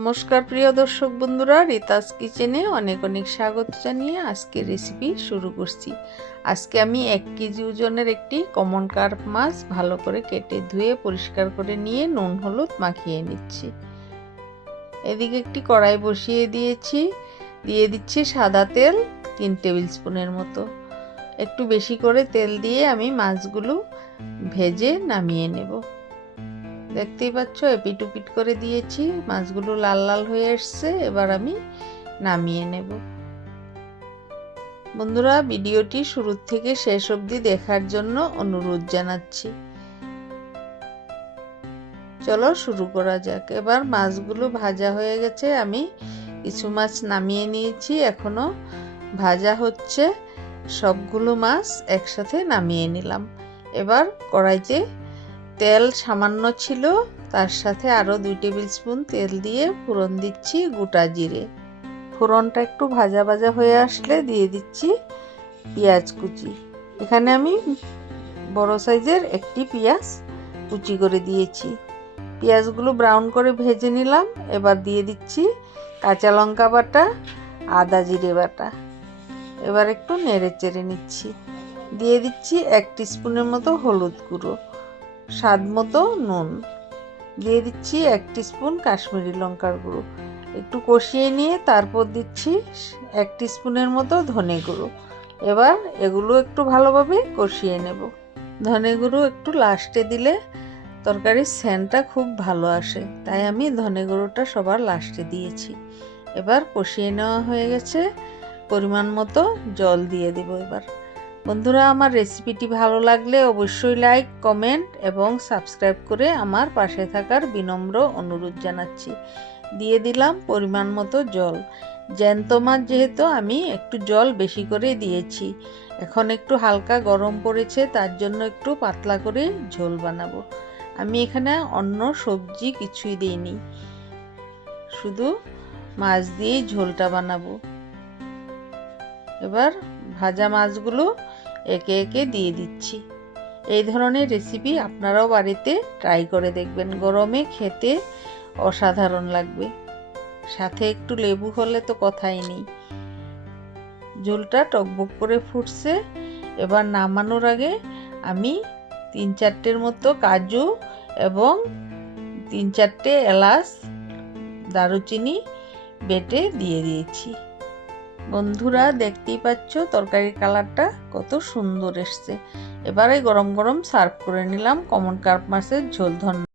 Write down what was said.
নমস্কার প্রিয় দর্শক বন্ধুরা, রিতাস কিচেনে অনেক অনেক স্বাগত জানিয়ে আজকে রেসিপি শুরু করছি। আজকে আমি 1 কেজি ওজনের একটি কমন কার্প মাছ ভালো করে কেটে ধুয়ে পরিষ্কার করে নিয়ে নুন হলুদ মাখিয়ে নিচ্ছি। এদিকে একটি কড়াই বসিয়ে দিয়েছি, দিয়ে দিচ্ছি সাদা তেল 3 টেবিল স্পুনের মতো। একটু বেশি করে তেল দিয়ে আমি মাছগুলো ভেজে নামিয়ে নেব। দেখতেই পাচ্ছ এপিট ওপিট করে দিয়েছি, মাছগুলো লাল লাল হয়ে এসছে। এবার আমি নামিয়ে নেব। বন্ধুরা, ভিডিওটি শুরু থেকে শেষ অবধি দেখার জন্য অনুরোধ জানাচ্ছি। চলো শুরু করা যাক। এবার মাছগুলো ভাজা হয়ে গেছে, আমি কিছু মাছ নামিয়ে নিয়েছি, এখনো ভাজা হচ্ছে। সবগুলো মাছ একসাথে নামিয়ে নিলাম। এবার কড়াইতে তেল সামান্য ছিল, তার সাথে আরও 2 টেবিল স্পুন তেল দিয়ে ফোড়ন দিচ্ছি গোটা জিরে। ফোড়নটা একটু ভাজা ভাজা হয়ে আসলে দিয়ে দিচ্ছি পেঁয়াজ কুচি। এখানে আমি বড় সাইজের একটি পেঁয়াজ কুচি করে দিয়েছি। পেঁয়াজগুলো ব্রাউন করে ভেজে নিলাম। এবার দিয়ে দিচ্ছি কাঁচা লঙ্কা বাটা, আদা জিরে বাটা। এবার একটু নেড়ে চেড়ে নিচ্ছি। দিয়ে দিচ্ছি 1 টিস্পুনের মতো হলুদ গুঁড়ো, স্বাদ মতো নুন, দিয়ে দিচ্ছি 1 টিস্পুন কাশ্মীরি লঙ্কার গুঁড়ো। একটু কষিয়ে নিয়ে তারপর দিচ্ছি 1 টিস্পুনের মতো ধনে গুঁড়ো। এবার এগুলো একটু ভালোভাবে কষিয়ে নেব। ধনে গুঁড়ো একটু লাস্টে দিলে তরকারির সেন্টটা খুব ভালো আসে, তাই আমি ধনে গুঁড়োটা সবার লাস্টে দিয়েছি। এবার কষিয়ে নেওয়া হয়ে গেছে, পরিমাণ মতো জল দিয়ে দেব। এবার বন্ধুরা, আমার রেসিপিটি ভালো লাগলে অবশ্যই লাইক, কমেন্ট এবং সাবস্ক্রাইব করে আমার পাশে থাকার বিনম্র অনুরোধ জানাচ্ছি। দিয়ে দিলাম পরিমাণ মতো জল। জ্যান্ত মাছ যেহেতু আমি একটু জল বেশি করে দিয়েছি। এখন একটু হালকা গরম পড়েছে, তার জন্য একটু পাতলা করে ঝোল বানাবো। আমি এখানে অন্য সবজি কিছুই দিইনি, শুধু মাছ দিয়েই ঝোলটা বানাবো। এবার ভাজা মাছগুলো একে একে দিয়ে দিচ্ছি। এই ধরনের রেসিপি আপনারাও বাড়িতে ট্রাই করে দেখবেন, গরমে খেতে অসাধারণ লাগবে। সাথে একটু লেবু হলে তো কথাই নেই। ঝোলটা টকবক করে ফুটছে। এবার নামানোর আগে আমি 3-4টের মতো কাজু এবং 3-4টে এলাচ, দারুচিনি বেটে দিয়ে দিয়েছি। বন্ধুরা, দেখতেই পাচ্ছ তরকারির কালারটা কত সুন্দর এসছে। এবারে গরম গরম সার্ভ করে নিলাম কমন কার্প মাছের ঝোল। ধন্যবাদ।